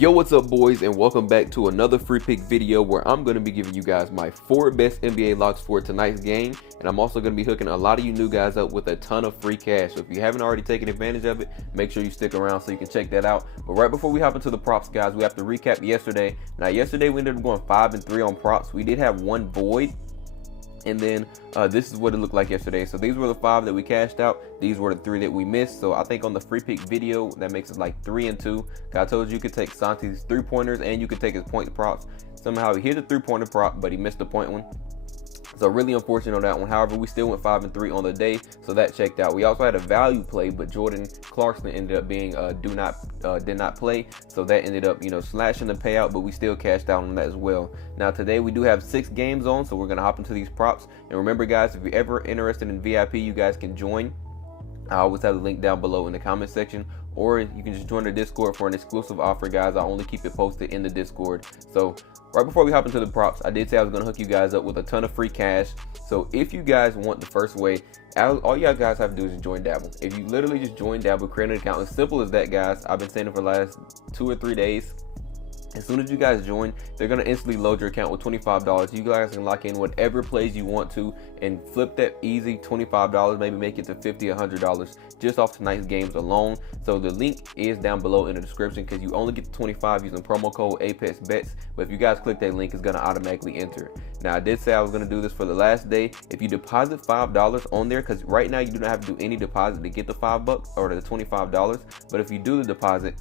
Yo, what's up, boys, and welcome back to another free pick video where I'm going to be giving you guys my 4 best NBA locks for tonight's game, and I'm also going to be hooking a lot of you new guys up with a ton of free cash. So if you haven't already taken advantage of it, make sure you stick around so you can check that out. But right before we hop into the props, guys, we have to recap yesterday. Now, yesterday we ended up going 5-3 on props. We did have one void. And then this is what it looked like yesterday. So these were the 5 that we cashed out. These were the 3 that we missed. So I think on the free pick video, that makes it like 3-2. I told you could take Santi's 3-pointers and you could take his point props. Somehow he hit the 3-pointer prop, but he missed the point one. So really unfortunate on that one. However, we still went 5-3 on the day, so that checked out. We also had a value play, but Jordan Clarkson ended up being did not play, so that ended up slashing the payout, but we still cashed out on that as well. Now today we do have 6 games on, so we're gonna hop into these props. And remember, guys, if you're ever interested in VIP, you guys can join. I always have the link down below in the comment section, or you can just join the Discord for an exclusive offer, guys. I only keep it posted in the Discord. So right before we hop into the props, I did say I was going to hook you guys up with a ton of free cash. So if you guys want the first way, all you guys have to do is join Dabble. If you literally just join Dabble, create an account, as simple as that, guys. I've been saying it for the last 2 or 3 days. As soon as you guys join, they're going to instantly load your account with $25. You guys can lock in whatever plays you want to and flip that easy $25, maybe make it to $50, $100 just off tonight's games alone. So the link is down below in the description, because you only get the 25 using promo code ApexBetz. But if you guys click that link, it's going to automatically enter. Now, I did say I was going to do this for the last day. If you deposit $5 on there, because right now you do not have to do any deposit to get the $5 or the $25. But if you do the deposit,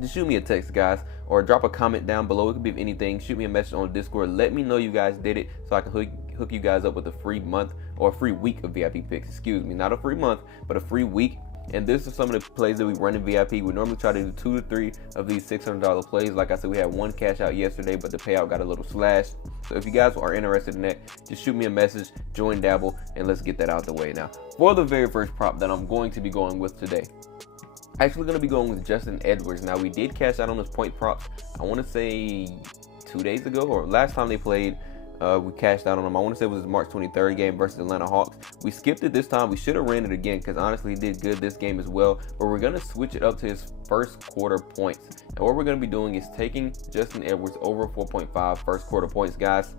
just shoot me a text, guys, or drop a comment down below. It could be of anything. Shoot me a message on Discord. Let me know you guys did it, so I can hook you guys up with a free month or a free week of VIP picks. Excuse me, not a free month, but a free week. And this is some of the plays that we run in VIP. We normally try to do 2 to 3 of these $600 plays. Like I said, we had one cash out yesterday, but the payout got a little slashed. So if you guys are interested in that, just shoot me a message, join Dabble, and let's get that out the way. Now, for the very first prop that I'm going to be going with today, actually going to be going with Justin Edwards. Now, we did cash out on his point props, I want to say 2 days ago, or last time they played, we cashed out on him. I want to say it was his March 23rd game versus Atlanta Hawks. We skipped it this time. We should have ran it again, because honestly he did good this game as well. But we're going to switch it up to his first quarter points. And what we're going to be doing is taking Justin Edwards over 4.5 first quarter points, guys.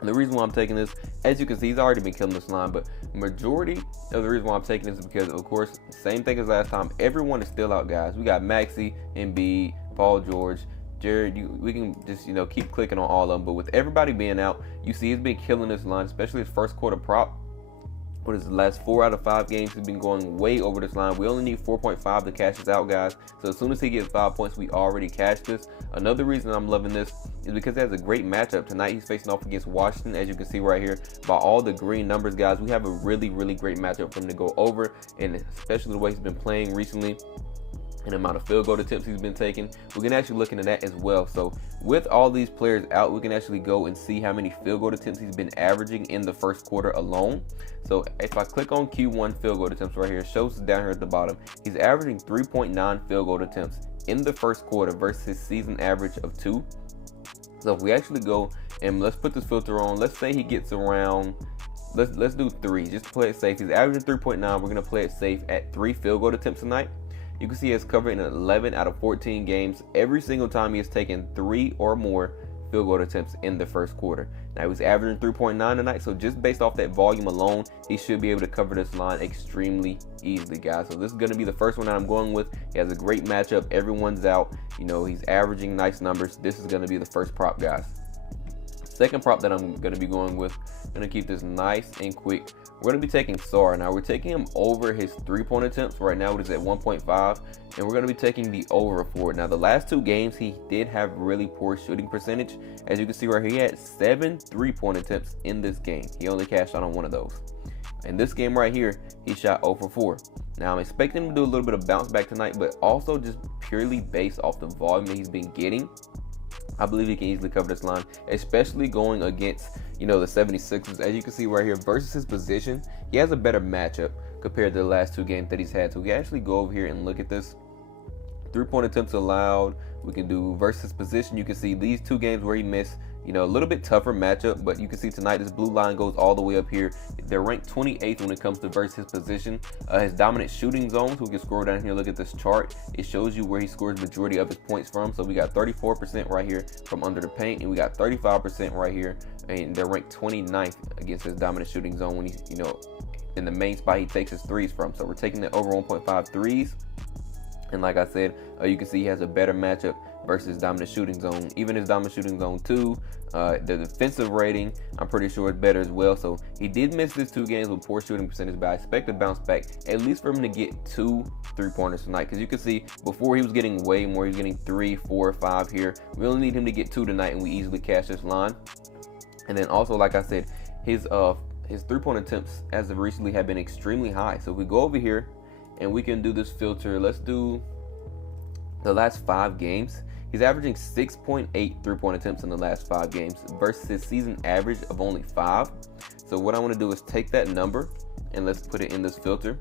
And the reason why I'm taking this, as you can see, he's already been killing this line, but majority of the reason why I'm taking this is because, of course, same thing as last time, everyone is still out, guys. We got Maxey, Embiid, Paul George, Jared. We can just keep clicking on all of them, but with everybody being out, you see he's been killing this line, especially his first quarter prop. What is the last 4 out of 5 games, he's been going way over this line. We only need 4.5 to cash this out, guys. So as soon as he gets 5 points, we already cashed this. Another reason I'm loving this is because it has a great matchup tonight. He's facing off against Washington, as you can see right here by all the green numbers, guys. We have a really great matchup for him to go over, and especially the way he's been playing recently and the amount of field goal attempts he's been taking, we can actually look into that as well. So with all these players out, we can actually go and see how many field goal attempts he's been averaging in the first quarter alone. So if I click on Q1 field goal attempts right here, it shows down here at the bottom, he's averaging 3.9 field goal attempts in the first quarter versus his season average of 2. So if we actually go and let's put this filter on, let's say he gets around, let's do 3, just to play it safe. He's averaging 3.9. We're gonna play it safe at 3 field goal attempts tonight. You can see he has covered in 11 out of 14 games. Every single time he has taken 3 or more field goal attempts in the first quarter. Now, he was averaging 3.9 tonight, so just based off that volume alone, he should be able to cover this line extremely easily, guys. So this is going to be the first one that I'm going with. He has a great matchup. Everyone's out. He's averaging nice numbers. This is going to be the first prop, guys. Second prop that I'm going to be going with, I'm going to keep this nice and quick. We're going to be taking Sarr. Now, we're taking him over his 3-point attempts. Right now, it is at 1.5, and we're going to be taking the over for it. Now, the last 2 games, he did have really poor shooting percentage. As you can see right here, he had 7 3-point attempts in this game. He only cashed out on 1 of those. In this game right here, he shot 0 for 4. Now, I'm expecting him to do a little bit of bounce back tonight, but also just purely based off the volume that he's been getting, I believe he can easily cover this line, especially going against, the 76ers. As you can see right here, versus his position, he has a better matchup compared to the last 2 games that he's had. So we can actually go over here and look at this. 3-point attempts allowed We can do versus position. You can see these 2 games where he missed, you know, a little bit tougher matchup, but you can see tonight this blue line goes all the way up here. They're ranked 28th when it comes to versus position. His dominant shooting zones, we can scroll down here, look at this chart. It shows you where he scores majority of his points from. So we got 34% right here from under the paint, and we got 35% right here, and they're ranked 29th against his dominant shooting zone when he's, you know, in the main spot he takes his threes from. So we're taking the over 1.5 threes. And like I said, you can see he has a better matchup versus dominant shooting zone. Even his dominant shooting zone 2, the defensive rating, I'm pretty sure it's better as well. So he did miss these 2 games with poor shooting percentage, but I expect to bounce back at least for him to get 2 3-pointers tonight. Because you can see before he was getting way more, he was getting 3, 4, 5 here. We only need him to get 2 tonight, and we easily cash this line. And then also, like I said, his 3-point attempts as of recently have been extremely high. So if we go over here and we can do this filter, let's do the last 5 games. He's averaging 6.8 3-point attempts in the last 5 games versus his season average of only 5. So what I want to do is take that number and let's put it in this filter.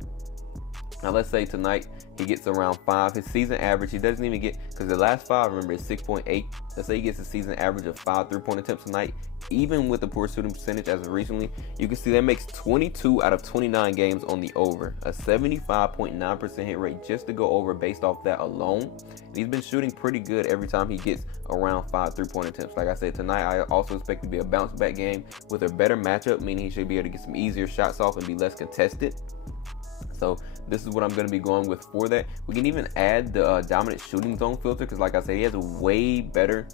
Now let's say tonight he gets around 5. His season average, he doesn't even get, because the last 5, remember, is 6.8. Let's say he gets a season average of 5 3-point attempts tonight, even with the poor shooting percentage as of recently. You can see that makes 22 out of 29 games on the over, a 75.9% hit rate just to go over based off that alone. And he's been shooting pretty good every time he gets around 5 3-point attempts. Like I said, tonight I also expect to be a bounce back game with a better matchup, meaning he should be able to get some easier shots off and be less contested. So this is what I'm going to be going with for that. We can even add the dominant shooting zone filter, because like I said, he has a way better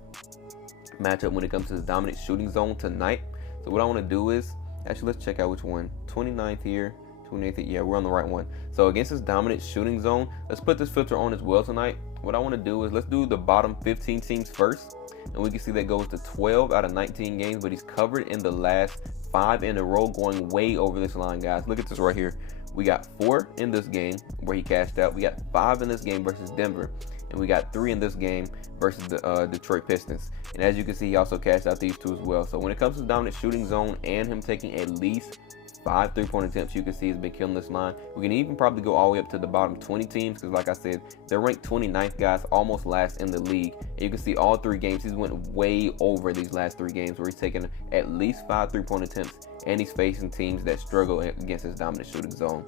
matchup when it comes to his dominant shooting zone tonight. So what I want to do is, actually, let's check out which one. 29th here, 28th here. Yeah, we're on the right one. So against his dominant shooting zone, let's put this filter on as well tonight. What I want to do is, let's do the bottom 15 teams first. And we can see that goes to 12 out of 19 games, but he's covered in the last 5 in a row, going way over this line, guys. Look at this right here. We got 4 in this game where he cashed out. We got 5 in this game versus Denver. And we got 3 in this game versus the Detroit Pistons. And as you can see, he also cashed out these 2 as well. So when it comes to dominant shooting zone and him taking at least 5 3-point attempts, you can see he's been killing this line. We can even probably go all the way up to the bottom 20 teams, because like I said, they're ranked 29th, guys, almost last in the league. And you can see all 3 games, he's went way over these last 3 games where he's taken at least 5 3-point attempts, and he's facing teams that struggle against his dominant shooting zone.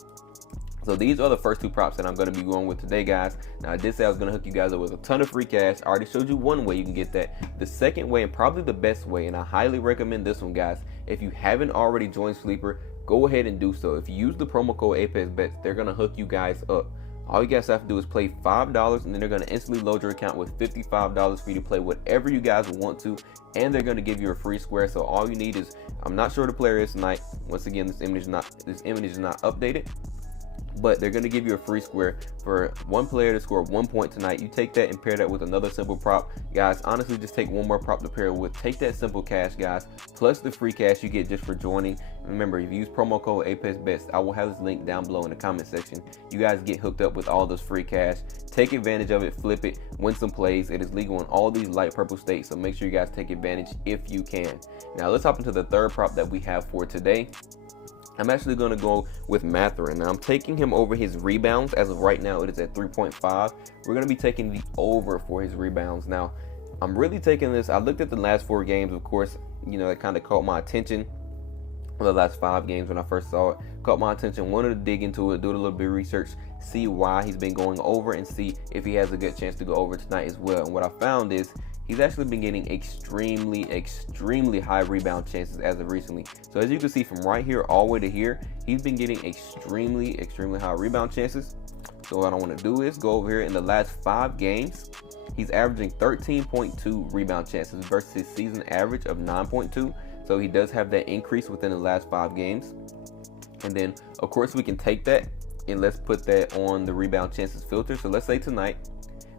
So these are the first 2 props that I'm going to be going with today, guys. Now, I did say I was going to hook you guys up with a ton of free cash. I already showed you one way you can get that. The second way, and probably the best way, and I highly recommend this one, guys. If you haven't already joined Sleeper, go ahead and do so. If you use the promo code ApexBetz, they're going to hook you guys up. All you guys have to do is play $5, and then they're going to instantly load your account with $55 for you to play whatever you guys want to, and they're going to give you a free square. So all you need is, I'm not sure the player is tonight. Once again, this image is not updated. But they're going to give you a free square for one player to score 1 point tonight. You take that and pair that with another simple prop. Guys, honestly, just take one more prop to pair with. Take that simple cash, guys, plus the free cash you get just for joining. Remember, if you use promo code ApexBetz, I will have this link down below in the comment section. You guys get hooked up with all this free cash. Take advantage of it, flip it, win some plays. It is legal in all these light purple states, so make sure you guys take advantage if you can. Now, let's hop into the third prop that we have for today. I'm actually going to go with Matin. Now, I'm taking him over his rebounds. As of right now, it is at 3.5. We're going to be taking the over for his rebounds. Now, I'm really taking this. I looked at the last 4 games, of course. You know, it kind of caught my attention. The last 5 games when I first saw it caught my attention. Wanted to dig into it, do a little bit of research, see why he's been going over, and see if he has a good chance to go over tonight as well. And what I found is he's actually been getting extremely high rebound chances as of recently. So as you can see from right here all the way to here, he's been getting extremely high rebound chances. So what I want to do is go over here. In the last 5 games, he's averaging 13.2 rebound chances versus his season average of 9.2. So he does have that increase within the last 5 games. And then, of course, we can take that and let's put that on the rebound chances filter. So let's say tonight,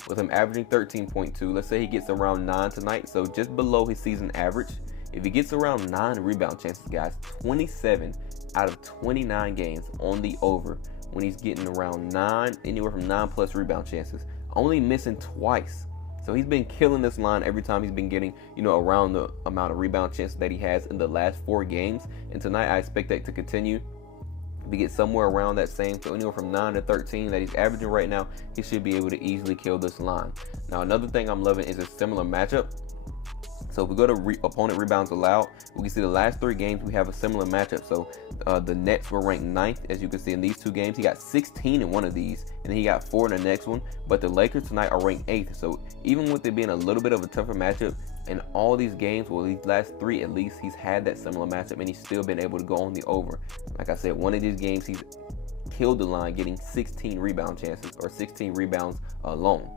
with him averaging 13.2, let's say he gets around 9 tonight, so just below his season average. If he gets around 9 rebound chances, guys, 27 out of 29 games on the over, when he's getting around 9, anywhere from 9+ rebound chances, only missing twice. So he's been killing this line every time he's been getting, you know, around the amount of rebound chances that he has in the last 4 games. And tonight I expect that to continue. If he gets somewhere around that same, so anywhere from 9 to 13 that he's averaging right now, he should be able to easily kill this line. Now, another thing I'm loving is a similar matchup. So if we go to opponent rebounds allowed, we can see the last 3 games we have a similar matchup. So the Nets were ranked 9th, as you can see in these 2 games. He got 16 in one of these, and he got 4 in the next one. But the Lakers tonight are ranked 8th. So even with it being a little bit of a tougher matchup, in all these games, well, these last 3 at least, he's had that similar matchup, and he's still been able to go on the over. Like I said, one of these games, he's killed the line, getting 16 rebound chances, or 16 rebounds alone.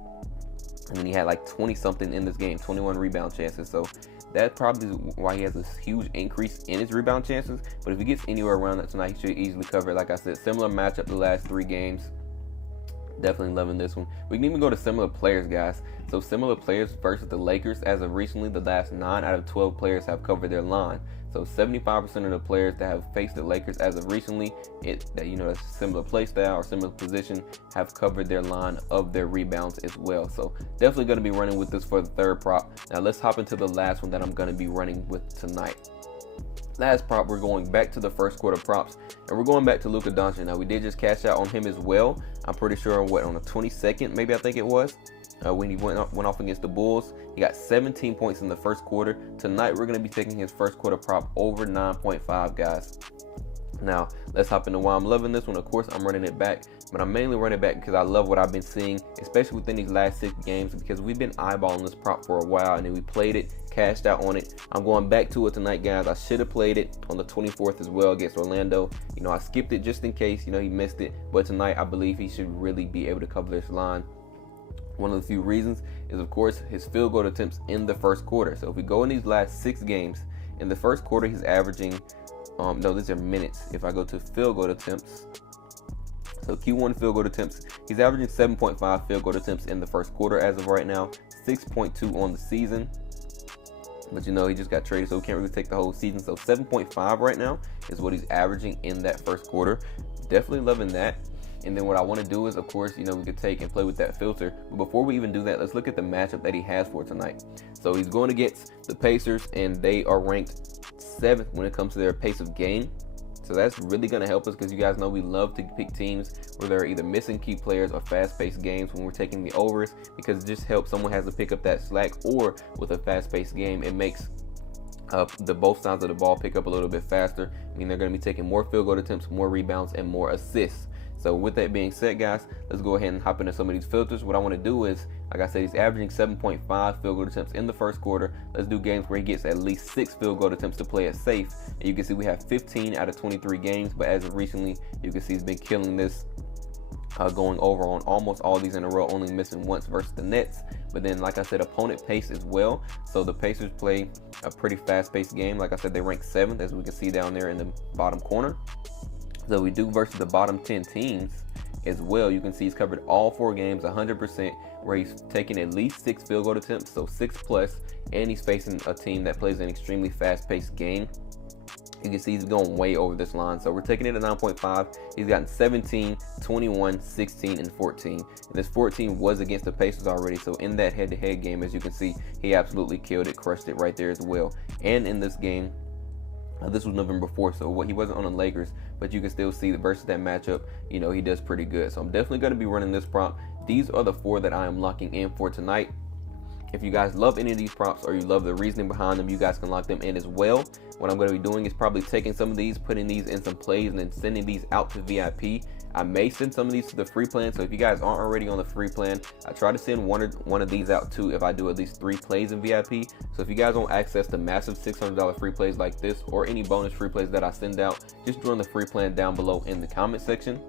And then he had like 20 something in this game, 21 rebound chances. So that probably is why he has a huge increase in his rebound chances. But if he gets anywhere around that tonight, he should easily cover it. Like I said, similar matchup the last 3 games. Definitely loving this one. We can even go to similar players, guys. So similar players versus the Lakers. As of recently, the last 9 out of 12 players have covered their line. So 75% of the players that have faced the Lakers as of recently, that's a similar play style or similar position, have covered their line of their rebounds as well. So definitely going to be running with this for the 3rd prop. Now let's hop into the last one that I'm going to be running with tonight. Last prop, we're going back to the first quarter props, and we're going back to Luka Doncic. Now we did just cash out on him as well. I'm pretty sure on the 22nd, maybe I think it was. When he went off against the Bulls. He got 17 points in the first quarter. Tonight, we're going to be taking his first quarter prop over 9.5, guys. Now, let's hop into why I'm loving this one. Of course, I'm running it back, but I'm mainly running it back because I love what I've been seeing, especially within these last 6 games, because we've been eyeballing this prop for a while, and then we played it, cashed out on it. I'm going back to it tonight, guys. I should have played it on the 24th as well against Orlando. I skipped it just in case, he missed it. But tonight, I believe he should really be able to cover this line. One of the few reasons is, of course, his field goal attempts in the first quarter. So if we go in these last 6 games, in the first quarter, he's averaging, no, these are minutes. If I go to field goal attempts, so Q1 field goal attempts, he's averaging 7.5 field goal attempts in the first quarter as of right now, 6.2 on the season. But he just got traded, so we can't really take the whole season. So 7.5 right now is what he's averaging in that first quarter. Definitely loving that. And then what I want to do is, of course, we could take and play with that filter. But before we even do that, let's look at the matchup that he has for tonight. So he's going against the Pacers, and they are ranked 7th when it comes to their pace of game. So that's really going to help us, because you guys know we love to pick teams where they're either missing key players or fast-paced games when we're taking the overs, because it just helps someone has to pick up that slack, or with a fast-paced game, it makes the both sides of the ball pick up a little bit faster. They're going to be taking more field goal attempts, more rebounds, and more assists. So with that being said, guys, let's go ahead and hop into some of these filters. What I want to do is, like I said, he's averaging 7.5 field goal attempts in the first quarter. Let's do games where he gets at least 6 field goal attempts to play it safe. And you can see we have 15 out of 23 games, but as of recently, you can see he's been killing this, going over on almost all these in a row, only missing once versus the Nets. But then, like I said, opponent pace as well. So the Pacers play a pretty fast-paced game. Like I said, they rank 7th, as we can see down there in the bottom corner. So we do versus the bottom 10 teams as well. You can see he's covered all 4 games 100%, where he's taking at least 6 field goal attempts, so 6+, and he's facing a team that plays an extremely fast-paced game. You can see he's going way over this line. So we're taking it at 9.5. He's gotten 17, 21, 16, and 14. And this 14 was against the Pacers already. So in that head-to-head game, as you can see, he absolutely killed it, crushed it right there as well. And in this game, this was November 4th, so he wasn't on the Lakers, but you can still see that versus that matchup, he does pretty good. So I'm definitely going to be running this prop. These are the 4 that I am locking in for tonight. If you guys love any of these props, or you love the reasoning behind them, you guys can lock them in as well. What I'm going to be doing is probably taking some of these, putting these in some plays, and then sending these out to VIP. I may send some of these to the free plan, so if you guys aren't already on the free plan, I try to send one of these out too if I do at least 3 plays in VIP. So if you guys don't access the massive $600 free plays like this, or any bonus free plays that I send out, just join the free plan down below in the comment section.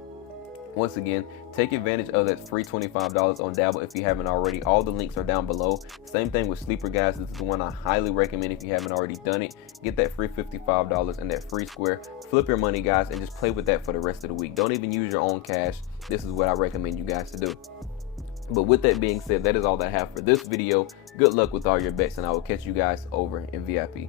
Once again, take advantage of that free $25 on Dabble if you haven't already. All the links are down below. Same thing with Sleeper, guys. This is the one I highly recommend if you haven't already done it. Get that free $55 and that free square. Flip your money, guys, and just play with that for the rest of the week. Don't even use your own cash. This is what I recommend you guys to do. But with that being said, that is all that I have for this video. Good luck with all your bets, and I will catch you guys over in VIP.